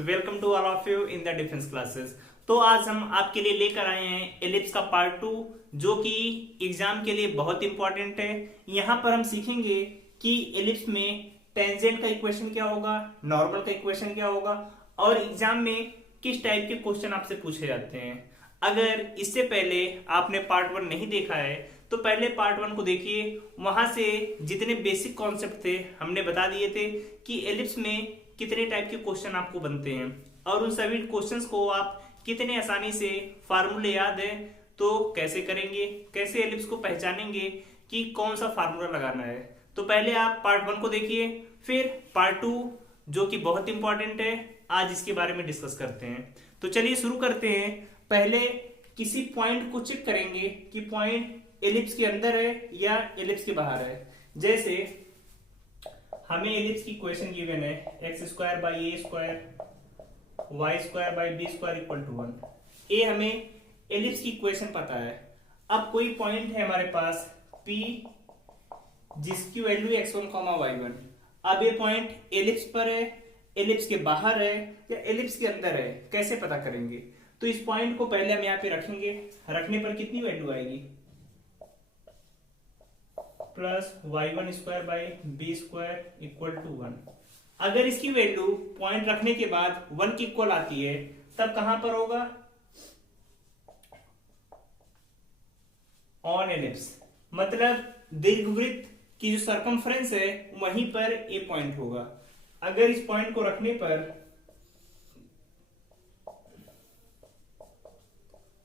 So welcome to all of you in the defence classes. तो आज हम आपके लिए लेकर आए हैं एलिप्स का पार्ट 2, जो कि एग्जाम के लिए बहुत इंपॉर्टेंट है। यहाँ पर हम सीखेंगे कि एलिप्स में टेंजेंट का इक्वेशन क्या होगा, नॉर्मल का इक्वेशन क्या होगा, और एग्जाम में किस टाइप के क्वेश्चन आपसे पूछे जाते हैं। अगर इससे पहले आपने पार्ट 1 नहीं देखा है तो पहले पार्ट 1 को देखिए। वहां से जितने बेसिक कॉन्सेप्ट थे हमने बता दिए थे कि एलिप्स में कितने टाइप के क्वेश्चन आपको बनते हैं और उन सभी क्वेश्चंस को आप कितने आसानी से फार्मूले याद है तो कैसे करेंगे, कैसे एलिप्स को पहचानेंगे कि कौन सा फार्मूला लगाना है। तो पहले आप पार्ट 1 को देखिए, फिर पार्ट 2 जो कि बहुत इंपॉर्टेंट है, आज इसके बारे में डिस्कस करते हैं। तो चलिए शुरू करते हैं। पहले किसी पॉइंट को चेक करेंगे कि पॉइंट एलिप्स के अंदर है या एलिप्स के बाहर है। जैसे हमें एलिप्स की इक्वेशन गिवन है x square by A square y square by b square equal to 1। ए हमें एलिप्स की इक्वेशन पता है। अब कोई पॉइंट है हमारे पास P जिसकी वैल्यू x1 y1। अब ये पॉइंट एलिप्स पर है, एलिप्स के बाहर है या एलिप्स के अंदर है, कैसे पता करेंगे? तो इस पॉइंट को पहले हम यहाँ पे रखेंगे। रखने पर कितनी वैल्यू आएगी? Plus y1 square by b square equal to 1। अगर इसकी वैल्यू पॉइंट रखने के बाद 1 की इक्वल आती है तब कहां पर होगा? ऑन एलिप्स, मतलब दीर्घवृत्त की जो सरकमफ्रेंस है वहीं पर ए पॉइंट होगा। अगर इस पॉइंट को रखने पर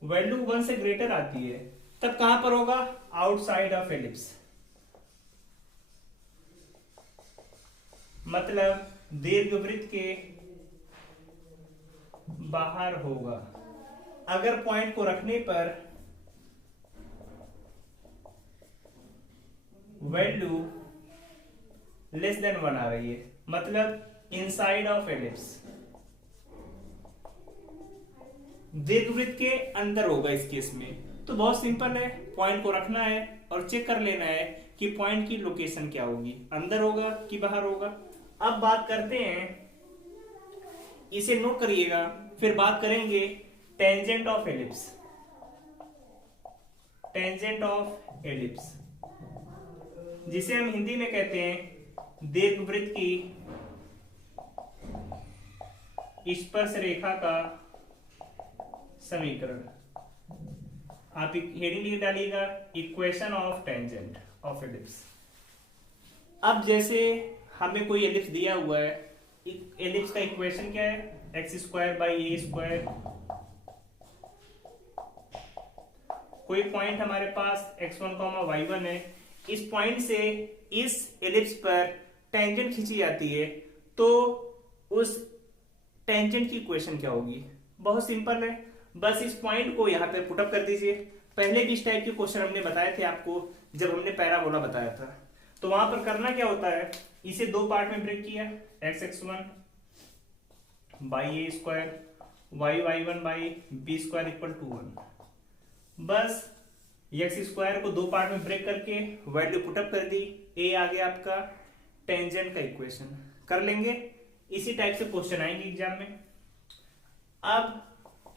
वैल्यू 1 से ग्रेटर आती है तब कहां पर होगा? आउटसाइड ऑफ एलिप्स, मतलब दीर्घवृत्त के बाहर होगा। अगर पॉइंट को रखने पर वैल्यू लेस देन 1 आ रही है, मतलब इनसाइड ऑफ एलिप्स, दीर्घवृत्त के अंदर होगा इस केस में। तो बहुत सिंपल है, पॉइंट को रखना है और चेक कर लेना है कि पॉइंट की लोकेशन क्या होगी, अंदर होगा कि बाहर होगा। अब बात करते हैं, इसे नोट करिएगा, फिर बात करेंगे tangent of ellipse. Tangent of ellipse जिसे हम हिंदी में कहते हैं दीर्घवृत्त की स्पर्श रेखा का समीकरण। आप हेडिंग लिख डालिएगा equation of tangent of ellipse. अब जैसे हमें कोई एलिप्स दिया हुआ है, एलिप्स का इक्वेशन क्या है? X square by A square. कोई पॉइंट हमारे पास x1 y1 है। इस पॉइंट से इस एलिप्स पर टेंजेंट खींची जाती है, तो उस टेंजेंट की इक्वेशन क्या होगी? बहुत सिंपल है, बस इस पॉइंट को यहां पर पुटअप कर दीजिए। पहले भी इस टाइप के क्वेश्चन हमने बताए थे आपको जब हमने पैराबोला बताया था। तो वहां पर करना क्या होता है, इसे दो पार्ट में ब्रेक किया, x1 by A square y1 by b square equal to 1। बस एक्स स्क्वायर को दो पार्ट में ब्रेक करके वैल्यू पुटअप कर दी, ए आ गया आपका टेंजेंट का इक्वेशन। कर लेंगे, इसी टाइप से क्वेश्चन आएंगे एग्जाम में। अब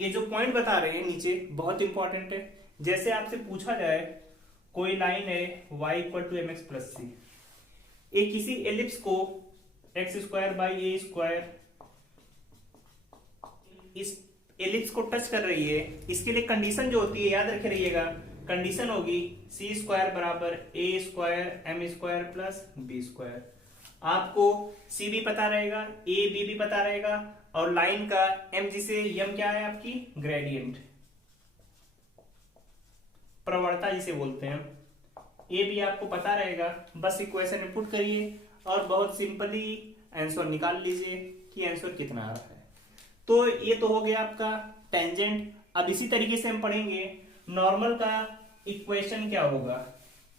ये जो पॉइंट बता रहे हैं नीचे बहुत इंपॉर्टेंट है। जैसे आपसे पूछा जाए कोई लाइन है y equal to M X plus C, ये किसी एलिप्स को X square by A square इस एलिप्स को टच कर रही है। इसके लिए कंडीशन जो होती है याद रखे रहिएगा, कंडीशन होगी सी स्क्वायर बराबर A square M square plus B square. आपको सी भी पता रहेगा, ए बी भी पता रहेगा, और लाइन का एम जिसे यम क्या है आपकी ग्रेडियंट, प्रवणता जिसे बोलते हैं, ये भी आपको पता रहेगा। बस इक्वेशन में पुट करिए और बहुत सिंपली आंसर निकाल लीजिए कि आंसर कितना आ रहा है। तो ये तो हो गया आपका टेंजेंट। अब इसी तरीके से हम पढ़ेंगे नॉर्मल का इक्वेशन क्या होगा।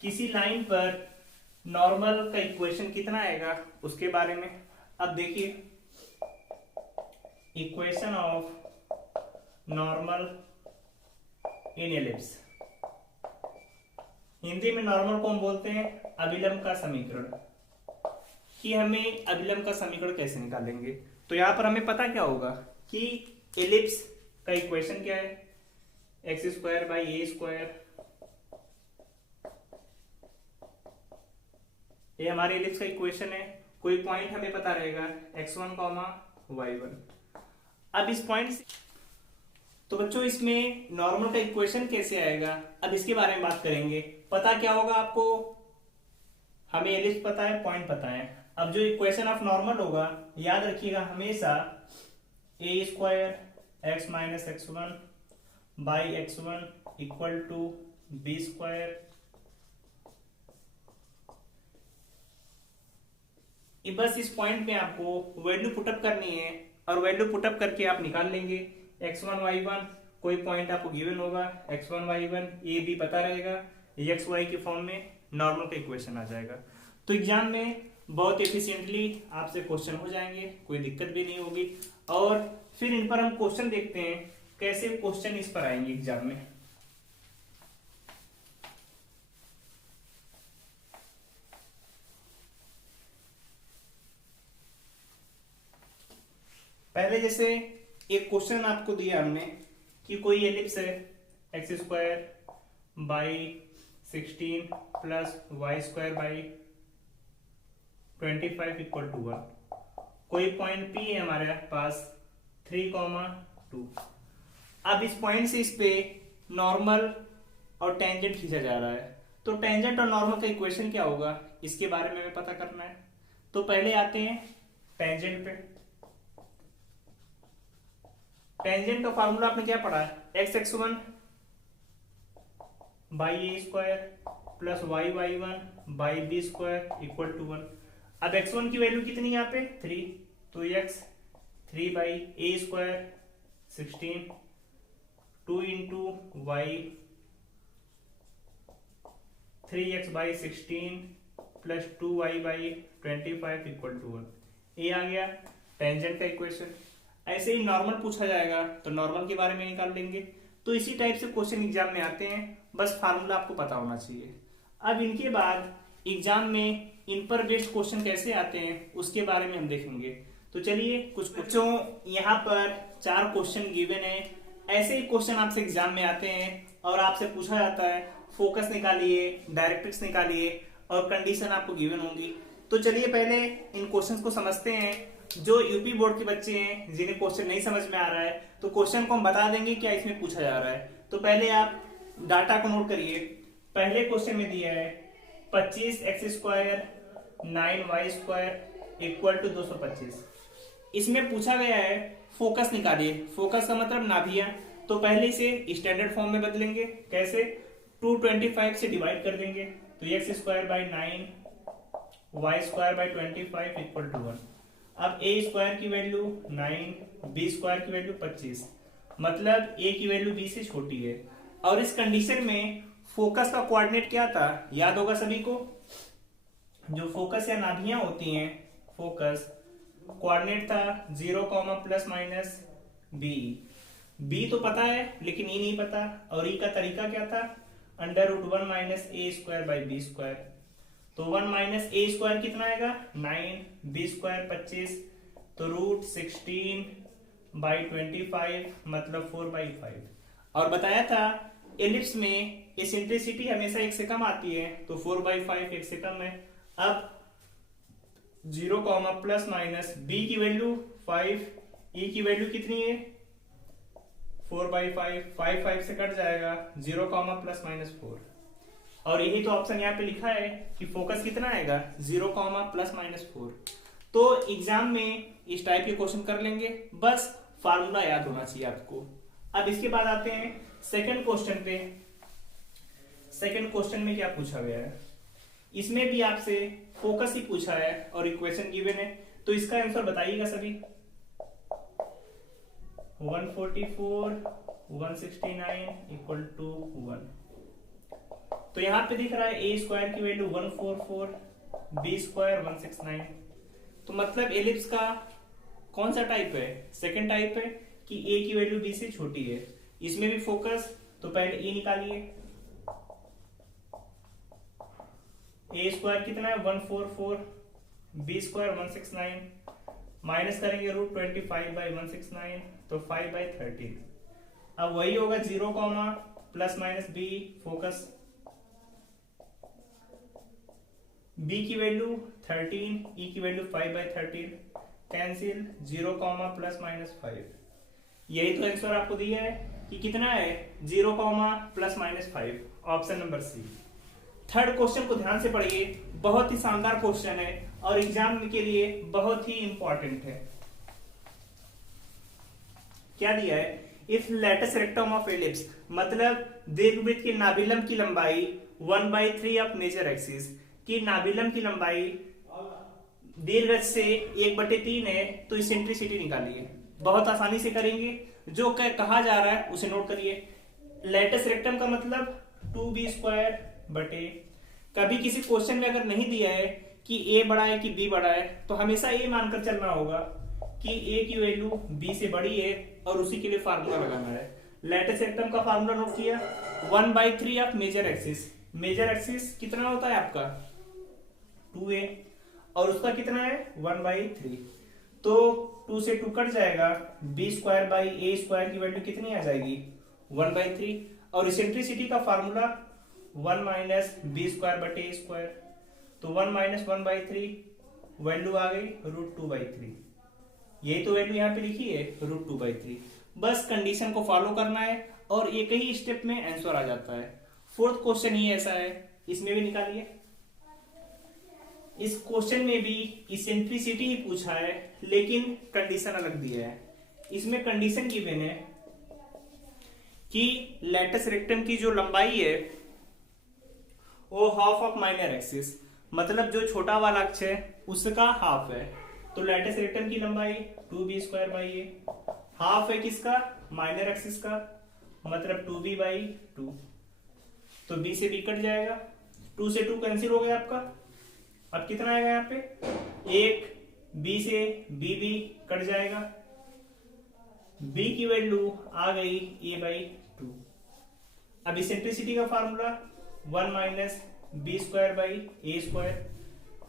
किसी लाइन पर नॉर्मल का इक्वेशन कितना आएगा उसके बारे में। अब देखिए equation of normal in ellipse, Hindi में नॉर्मल को हम बोलते हैं अभिलंब का समीकरण। कि हमें अभिलंब का समीकरण कैसे निकालेंगे। तो यहां पर हमें पता क्या होगा कि एलिप्स का इक्वेशन क्या है, x square by A square. ये हमारे एलिप्स का इक्वेशन है। कोई पॉइंट हमें पता रहेगा x1 कॉमा y1। अब इस पॉइंट से तो बच्चों इसमें नॉर्मल का इक्वेशन कैसे आएगा, अब इसके बारे में बात करेंगे। पता क्या होगा आपको, हमें एलिप्स पता है, पॉइंट पता है। अब जो इक्वेशन ऑफ नॉर्मल होगा, याद रखिएगा हमेशा A square X minus X one by X one equal to B square. बस इस पॉइंट में आपको वैल्यू पुटअप करनी है और वैल्यू पुटअप करके आप निकाल लेंगे x1 y1। कोई पॉइंट आपको गिवन होगा x1 y1 ए बी पता रहेगा, एक्स वाई के फॉर्म में नॉर्मल का इक्वेशन आ जाएगा। तो एग्जाम में बहुत एफिशिएंटली आपसे क्वेश्चन हो जाएंगे, कोई दिक्कत भी नहीं होगी। और फिर इन पर हम क्वेश्चन देखते हैं कैसे क्वेश्चन इस पर आएंगे एग्जाम में। पहले जैसे एक क्वेश्चन आपको दिया हमने कि कोई एलिप्स है x square by 16 plus y square by 25 equal to 1। कोई पॉइंट पी है हमारे पास 3,2। अब इस पॉइंट से इस पे नॉर्मल और टेंजेंट खींचा जा रहा है। तो टेंजेंट और नॉर्मल का इक्वेशन क्या होगा, इसके बारे में हमें पता करना है। तो पहले आते हैं टेंजेंट पे। टेंजेंट का फार्मूला आपने क्या पढ़ा है, x x one by A square plus y y one by b square equal to 1। अब x1 की वैल्यू कितनी यहाँ पे 3, तो x 3 by A square 16 2 into y 3x by 16 plus 2y by 25 equal to 1। ये आ गया टेंजेंट का equation. ऐसे ही नॉर्मल पूछा जाएगा तो नॉर्मल के बारे में निकाल लेंगे। तो इसी टाइप से क्वेश्चन एग्जाम में आते हैं, बस फार्मूला आपको पता होना चाहिए। अब इनके बाद एग्जाम में इन पर बेस्ड क्वेश्चन कैसे आते हैं उसके बारे में हम देखेंगे। तो चलिए कुछ बच्चों यहाँ पर 4 क्वेश्चन गिवन है। ऐसे ही क्वेश्चन आपसे एग्जाम में आते हैं और आपसे पूछा जाता है फोकस निकालिए, डायरेक्ट्रिक्स निकालिए और कंडीशन आपको गिवन होंगी। तो चलिए पहले इन क्वेश्चंस को समझते हैं। जो यूपी बोर्ड के बच्चे हैं जिन्हें क्वेश्चन नहीं समझ में आ रहा है तो क्वेश्चन को हम बता देंगे क्या इसमें पूछा जा रहा है। तो पहले आप डाटा को नोट करिए। पहले क्वेश्चन में दिया है 25 x square 9 y square equal to 225। इसमें पूछा गया है फोकस निकालिए। फोकस का मतलब नाभिया। तो पहले इसे स्टैंडर्ड फॉर्म में बदलेंगे, कैसे 225 से डिवाइड कर देंगे तो x square by 9 y square by 25 equal to 1। अब ए स्क्वायर की वैल्यू 9, बी स्क्वायर की वैल्यू 25, मतलब ए की वैल्यू बी से छोटी है। और इस कंडीशन में फोकस का कोऑर्डिनेट क्या था, याद होगा सभी को। जो फोकस या नाभियां होती हैं, फोकस कोऑर्डिनेट था 0, प्लस माइनस बी। बी तो पता है लेकिन ई नहीं पता। और ई का तरीका क्या था, √1 minus a square by b square. तो 1 माइनस ए स्क्वायर कितना आएगा 9, बी स्क्वायर 25, तो √16 बाई 25 मतलब 4/5। और बताया था एलिप्स में एसेंट्रिसिटी हमेशा 1 से कम आती है, तो 4/5 1 से कम है। अब 0, प्लस माइनस बी की वैल्यू 5, ई की वैल्यू कितनी है 4/5, 5 से कट जाएगा 0, प्लस माइनस 4। और यही तो ऑप्शन यहाँ पे लिखा है कि फोकस कितना आएगा 0, प्लस माइनस 4। तो एग्जाम में इस टाइप के क्वेश्चन कर लेंगे, बस फार्मूला याद होना चाहिए आपको। अब इसके बाद आते हैं सेकंड क्वेश्चन पे। सेकंड क्वेश्चन में क्या पूछा गया है, इसमें भी आपसे फोकस ही पूछा है और इक्वेशन गिवन है। तो इसका आंसर बताइएगा सभी। 144 169 इक्वल टू 1। तो यहां पे दिख रहा है ए स्क्वायर की वैल्यू 144, बी स्क्वायर 169। तो मतलब एलिप्स का कौन सा टाइप है, सेकंड टाइप है कि ए की वैल्यू बी से छोटी है। इसमें भी फोकस, तो पहले ए निकालिए। ए स्क्वायर कितना है 144, बी स्क्वायर 169, माइनस करेंगे √25/169, तो 5/13। अब वही होगा 0 comma plus minus b, focus b की वैल्यू 13, e की value 5/13, cancel 0 comma plus minus 5। यही तो आंसर आपको दिया है कि कितना है 0 comma plus minus 5, option number C. Third question को ध्यान से पढ़िए, बहुत ही शानदार क्वेश्चन है और एग्जाम के लिए बहुत ही इंपॉर्टेंट है। क्या दिया है, if latus rectum of ellipse, मतलब दीर्घवृत्त के नाभिलंब की लंबाई 1/3 ऑफ मेजर एक्सिस, की नाभिलंब की लंबाई दीर्घ से 1/3 है, तो इसेंट्रिसिटी निकालिए। बहुत आसानी से करेंगे, जो कहा जा रहा है उसे नोट करिए। लेटस रेक्टम का मतलब 2b² बटे, कभी किसी क्वेश्चन में अगर नहीं दिया है कि a बड़ा है कि b बड़ा है, तो हमेशा a मानकर चलना होगा कि a की वैल्यू b से बड़ी है और उसी के लिए फार्मूला लगाना है। लेटस रेक्टम का फार्मूला नोट किया, 1/3 of major axis. Major axis कितना होता है आपका 2a, और उसका कितना है 1/3, तो 2 से 2 कट जाएगा, b²/a² की वैल्यू कितनी आ जाएगी 1/3, और इसेंट्रिसिटी का फार्मूला 1 माइनस b²/a², तो 1 माइनस 1/3 वैल्यू आ गई √2/3। यही तो वैल्यू यहाँ पे लिखी है √2/3। बस कंडीशन को फॉलो करना है और एक ही स्टेप में आंसर आ जाता है। फोर्थ क्वेश्चन ही ऐसा है, इसमें भी निकालिए। इस क्वेश्चन में भी इसेंट्रिसिटी ही पूछा है, लेकिन कंडीशन अलग दिया है। इसमें कंडीशन गिवन है कि लेटस रेक्टम की जो लंबाई है वो हाफ ऑफ माइनर एक्सिस, मतलब जो छोटा वाला अक्ष है उसका हाफ है। तो लेटस रेक्टम की लंबाई 2b²/a, हाफ है किसका माइनर एक्सिस का, मतलब 2b/2, तो b से b कट जाएगा, 2 से 2 कैंसिल हो गया आपका। अब कितना आएगा यहाँ पे 1, b से b कट जाएगा, b की वैल्यू आ गई a/2। अब इसेंट्रिसिटी का फार्मूला 1 माइनस b²/a²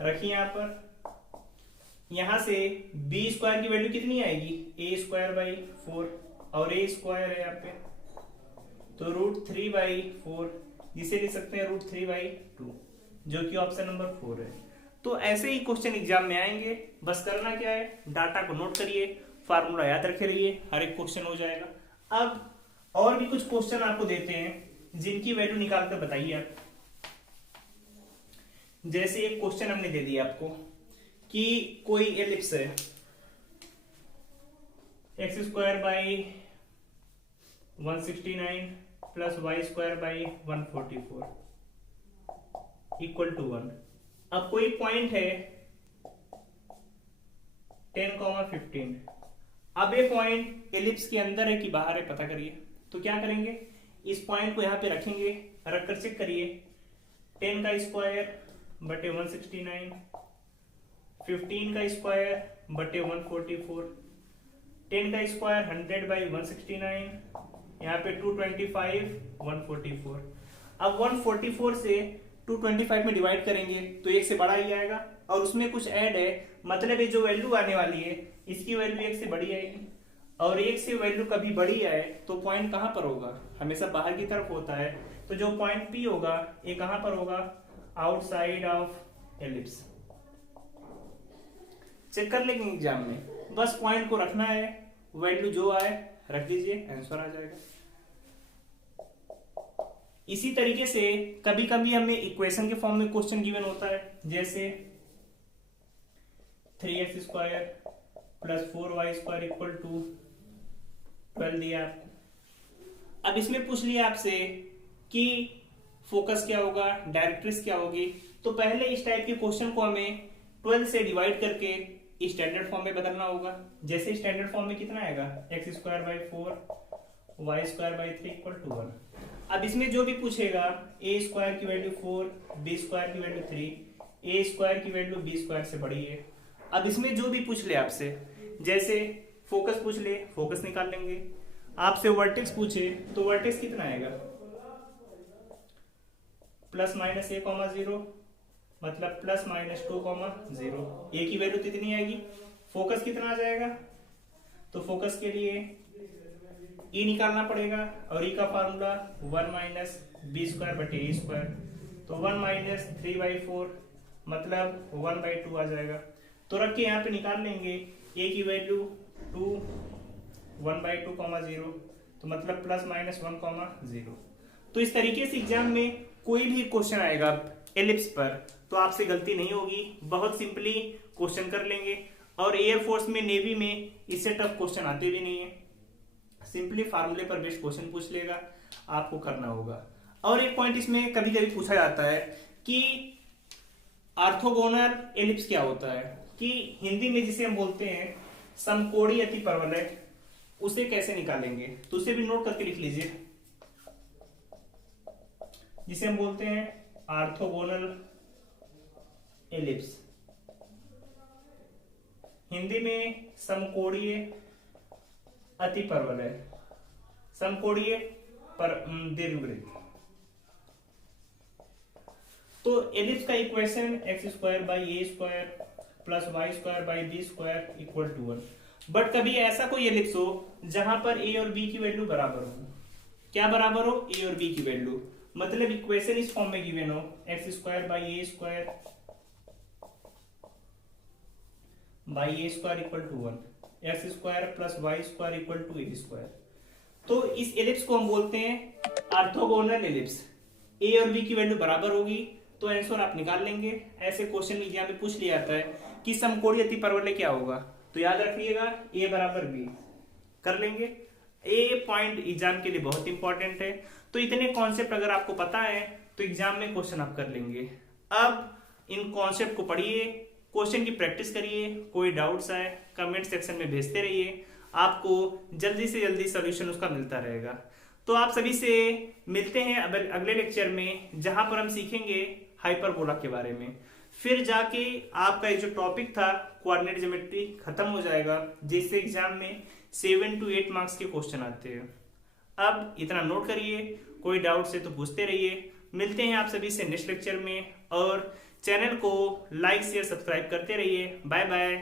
रखिए यहाँ पर। यहां से b² की वैल्यू कितनी आएगी a²/4, और a² है यहाँ पे, तो √3/4, जिसे लिख सकते हैं √3/2, जो कि ऑप्शन नंबर 4 है। तो ऐसे ही क्वेश्चन एग्जाम में आएंगे, बस करना क्या है, डाटा को नोट करिए, फार्मूला याद रखे रहिए, हर एक क्वेश्चन हो जाएगा। अब और भी कुछ क्वेश्चन आपको देते हैं जिनकी वैल्यू निकाल कर बताइए आप। जैसे एक क्वेश्चन हमने दे दिया आपको कि कोई एलिप्स है x²/169 plus y²/144 equal to 1। अब कोई पॉइंट है 10,15। अब ये पॉइंट एलिप्स के अंदर है कि बाहर है पता करिए। तो क्या करेंगे, इस पॉइंट को यहाँ पे रखेंगे, रखकर चेक करिए 10²/169, 15²/144, 10² 100/169, यहाँ पे 225 144। अब 144 से 225 में डिवाइड करेंगे तो 1 से बड़ा ही आएगा, और उसमें कुछ ऐड है, मतलब ये जो वैल्यू आने वाली है इसकी वैल्यू 1 से बड़ी आएगी, और 1 से वैल्यू कभी बड़ी आए तो पॉइंट कहां पर होगा, हमेशा बाहर की तरफ होता है। तो जो पॉइंट P होगा ये कहां पर होगा, आउटसाइड ऑफ एलिप्स। चेक कर लेंगे एग्जाम में, बस पॉइंट को रखना है, वैल्यू जो आए रख दीजिए, आंसर आ जाएगा। इसी तरीके से कभी कभी हमें इक्वेशन के फॉर्म में क्वेश्चन गिवन होता है, जैसे 3x² plus 4y² equal to 12 दिया आपको। अब इसमें पूछ लिया आपसे कि फोकस क्या होगा, डायरेक्ट्रिक्स क्या होगी। तो पहले इस टाइप के क्वेश्चन को हमें 12 से डिवाइड करके स्टैंडर्ड फॉर्म में बदलना होगा। जैसे स्टैंडर्ड फॉर्म में कितना आएगा, x²/4 y²/3 इक्वल टू 1। अब इसमें जो भी पूछेगा a² की वैल्यू 4, b² की वैल्यू 3, a² की वैल्यू b² से बड़ी है। अब इसमें जो भी पूछ ले आपसे, जैसे फोकस पूछ ले, फोकस निकाल लेंगे। आपसे वर्टेक्स पूछे तो वर्टेक्स कितना आएगा, +-a, 0, मतलब +-2, 0। a की वैल्यू कितनी आएगी फोकस कितना आ जाएगा, तो फोकस के लिए ई निकालना पड़ेगा और ई का फार्मूला 1 माइनस बी स्क्वायर बटे ए स्क्वायर, तो 1 माइनस 3/4 मतलब 1/2 आ जाएगा। तो रख के यहाँ पे निकाल लेंगे ए की वैल्यू 2 1/2 0, तो मतलब प्लस माइनस 1 0। तो इस तरीके से एग्जाम में कोई भी क्वेश्चन आएगा एलिप्स पर तो आपसे गलती नहीं होगी, बहुत सिंपली क्वेश्चन कर लेंगे। और एयरफोर्स में, नेवी में इससे टफ क्वेश्चन आते भी नहीं है, सिंपली फार्मूले पर बेस्ड क्वेश्चन पूछ लेगा, आपको करना होगा। और एक पॉइंट इसमें कभी कभी पूछा जाता है कि ऑर्थोगोनल एलिप्स क्या होता है, कि हिंदी में जिसे हम बोलते हैं समकोणीय अतिपरवलय, उसे कैसे निकालेंगे, तो उसे भी नोट करके लिख लीजिए। जिसे हम बोलते हैं ऑर्थोगोनल एलिप्स, हिंदी में समकोणीय अतिपरवलय, समकोणीय पर दीर्घवृत्त। तो एलिप्स का equation x² + y² / b² = 1। But कभी ऐसा कोई एलिप्स हो जहां पर a और b की वैल्यू बराबर हो, क्या बराबर हो, a और b की वैल्यू, मतलब इक्वेशन इस फॉर्म में गिवन हो x² / a² / a² = 1, x² + y² = a²। तो इस एलिप्स को हम बोलते हैं ऑर्थोगोनल एलिप्स। a और b की वैल्यू बराबर होगी तो आंसर आप निकाल लेंगे। ऐसे क्वेश्चन एग्जाम में पूछ लिया जाता है कि समकोणीय अतिपरवलय क्या होगा, तो याद रखिएगा a = b, कर लेंगे। ए पॉइंट एग्जाम के लिए बहुत इंपॉर्टेंट है, तो इतने कॉन्सेप्ट अगर आपको पता है तो एग्जाम में क्वेश्चन आप कर लेंगे। अब इन कॉन्सेप्ट को पढ़िए, क्वेश्चन की प्रैक्टिस करिए, कोई डाउट्स आए कमेंट सेक्शन में भेजते रहिए, आपको जल्दी से जल्दी सोल्यूशन उसका मिलता रहेगा। तो आप सभी से मिलते हैं अगले लेक्चर में, जहां पर हम सीखेंगे हाइपरबोला के बारे में। फिर जाके आपका ये जो टॉपिक था कोऑर्डिनेट ज्योमेट्री खत्म हो जाएगा, जिससे एग्जाम में 7 to 8 मार्क्स के क्वेश्चन आते हैं। अब इतना नोट करिए, कोई डाउट से तो पूछते रहिए। मिलते हैं आप सभी से नेक्स्ट लेक्चर में, और चैनल को लाइक शेयर सब्सक्राइब करते रहिए। Bye bye.